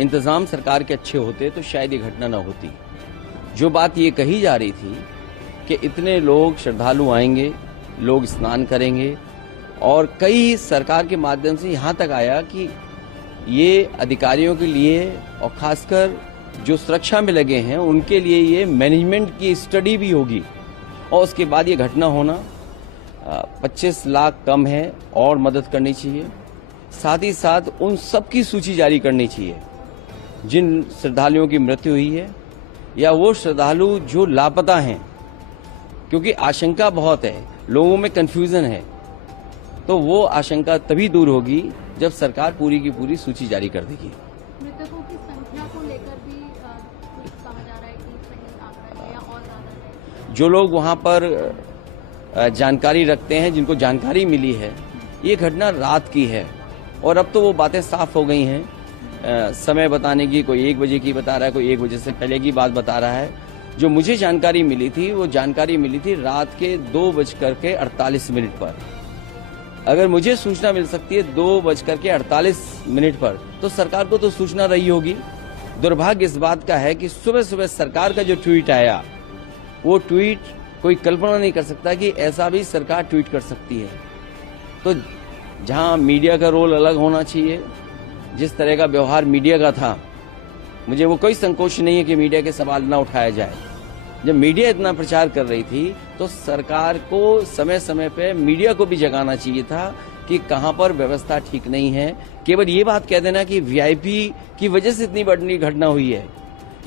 इंतजाम सरकार के अच्छे होते तो शायद ये घटना न होती। जो बात ये कही जा रही थी कि इतने लोग श्रद्धालु आएंगे, लोग स्नान करेंगे, और कई सरकार के माध्यम से यहाँ तक आया कि ये अधिकारियों के लिए और खासकर जो सुरक्षा में लगे हैं उनके लिए ये मैनेजमेंट की स्टडी भी होगी, और उसके बाद ये घटना होना 25 लाख कम है और मदद करनी चाहिए। साथ ही साथ उन सब की सूची जारी करनी चाहिए जिन श्रद्धालुओं की मृत्यु हुई है या वो श्रद्धालु जो लापता हैं, क्योंकि आशंका बहुत है, लोगों में कंफ्यूजन है। तो वो आशंका तभी दूर होगी जब सरकार पूरी की पूरी सूची जारी कर देगी। मृतकों की संख्या को लेकर भी कहा जा रहा है कि सही आंकड़ा है या और ज्यादा है। जो लोग वहां पर जानकारी रखते हैं, जिनको जानकारी मिली है, ये घटना रात की है और अब तो वो बातें साफ हो गई हैं। समय बताने की, कोई 1 बजे की बता रहा है, कोई 1 बजे से पहले की बात बता रहा है। जो मुझे जानकारी मिली थी वो जानकारी मिली थी रात के 2:48 पर। अगर मुझे सूचना मिल सकती है 2:48 पर, तो सरकार को तो सूचना रही होगी। दुर्भाग्य इस बात का है कि सुबह सुबह सरकार का जो ट्वीट आया, वो ट्वीट कोई कल्पना नहीं कर सकता कि ऐसा भी सरकार ट्वीट कर सकती है। तो जहां मीडिया का रोल अलग होना चाहिए, जिस तरह का व्यवहार मीडिया का था, मुझे वो कोई संकोच नहीं है कि मीडिया के सवाल न उठाया जाए। जब मीडिया इतना प्रचार कर रही थी तो सरकार को समय समय पे मीडिया को भी जगाना चाहिए था कि कहां पर व्यवस्था ठीक नहीं है। केवल ये बात कह देना कि वीआईपी की वजह से इतनी बड़ी घटना हुई है,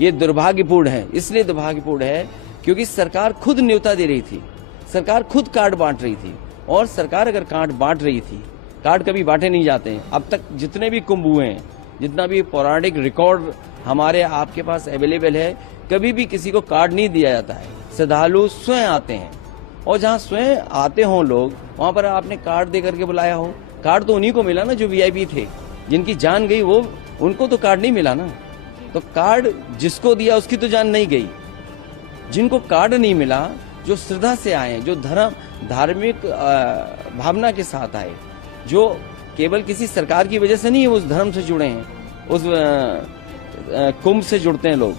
ये दुर्भाग्यपूर्ण है। इसलिए दुर्भाग्यपूर्ण है क्योंकि सरकार खुद न्योता दे रही थी, सरकार खुद कार्ड बांट रही थी। और सरकार अगर कार्ड बांट रही थी, कार्ड कभी बांटे नहीं जाते हैं। अब तक जितने भी कुंभ हुए हैं, जितना भी पौराणिक रिकॉर्ड हमारे आपके पास अवेलेबल है, कभी भी किसी को कार्ड नहीं दिया जाता है। श्रद्धालु स्वयं आते हैं, और जहां स्वयं आते हों लोग, वहां पर आपने कार्ड दे करके बुलाया हो। कार्ड तो उन्हीं को मिला ना जो वीआईपी थे, जिनकी जान गई वो, उनको तो कार्ड नहीं मिला ना। तो कार्ड जिसको दिया उसकी तो जान नहीं गई। जिनको कार्ड नहीं मिला, जो श्रद्धा से आए, जो धार्मिक भावना के साथ आए, जो केवल किसी सरकार की वजह से नहीं है उस धर्म से जुड़े हैं, उस कुंभ से जुड़ते हैं लोग।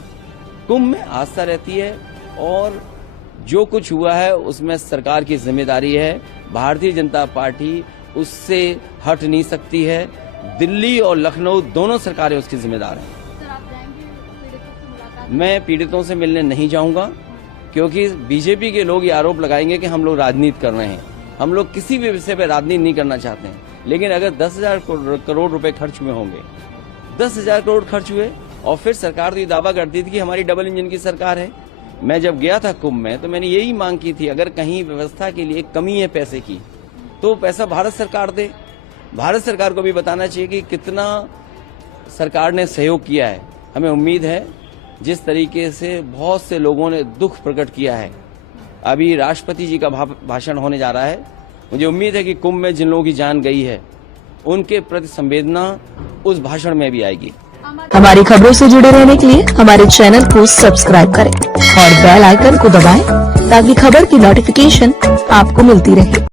कुंभ में आस्था रहती है और जो कुछ हुआ है उसमें सरकार की जिम्मेदारी है। भारतीय जनता पार्टी उससे हट नहीं सकती है। दिल्ली और लखनऊ दोनों सरकारें उसकी जिम्मेदार हैं। सर, आप जाएंगे पीड़ितों से मुलाकात? मैं पीड़ितों से मिलने नहीं जाऊंगा, क्योंकि बीजेपी के लोग ये आरोप लगाएंगे कि हम लोग राजनीति कर रहे हैं। हम लोग किसी भी विषय पर राजनीति नहीं करना चाहते हैं। लेकिन अगर 10,000 करोड़ रुपए खर्च हुए होंगे, 10,000 करोड़ खर्च हुए, और फिर सरकार तो ये दावा करती थी कि हमारी डबल इंजन की सरकार है। मैं जब गया था कुंभ में तो मैंने यही मांग की थी, अगर कहीं व्यवस्था के लिए कमी है पैसे की, तो पैसा भारत सरकार दे। भारत सरकार को भी बताना चाहिए कि कितना सरकार ने सहयोग किया है। हमें उम्मीद है, जिस तरीके से बहुत से लोगों ने दुख प्रकट किया है, अभी राष्ट्रपति जी का भाषण होने जा रहा है, मुझे उम्मीद है कि कुंभ में जिन लोगों की जान गई है उनके प्रति संवेदना उस भाषण में भी आएगी। हमारी खबरों से जुड़े रहने के लिए हमारे चैनल को सब्सक्राइब करें और बेल आइकन को दबाएं ताकि खबर की नोटिफिकेशन आपको मिलती रहे।